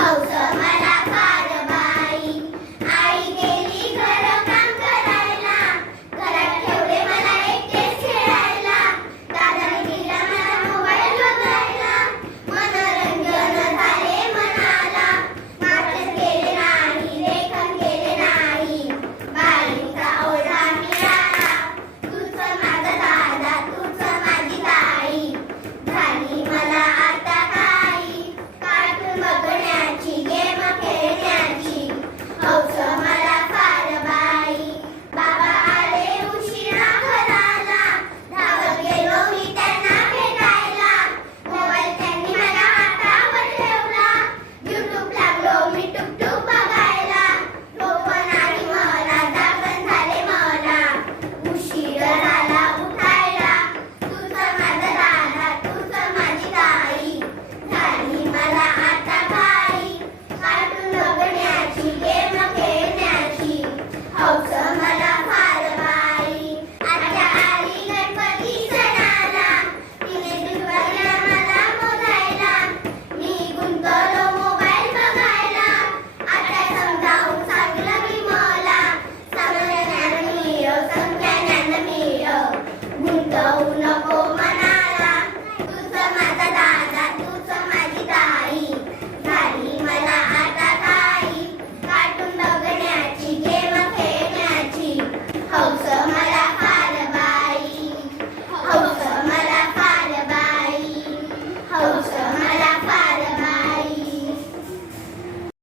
house Thank you.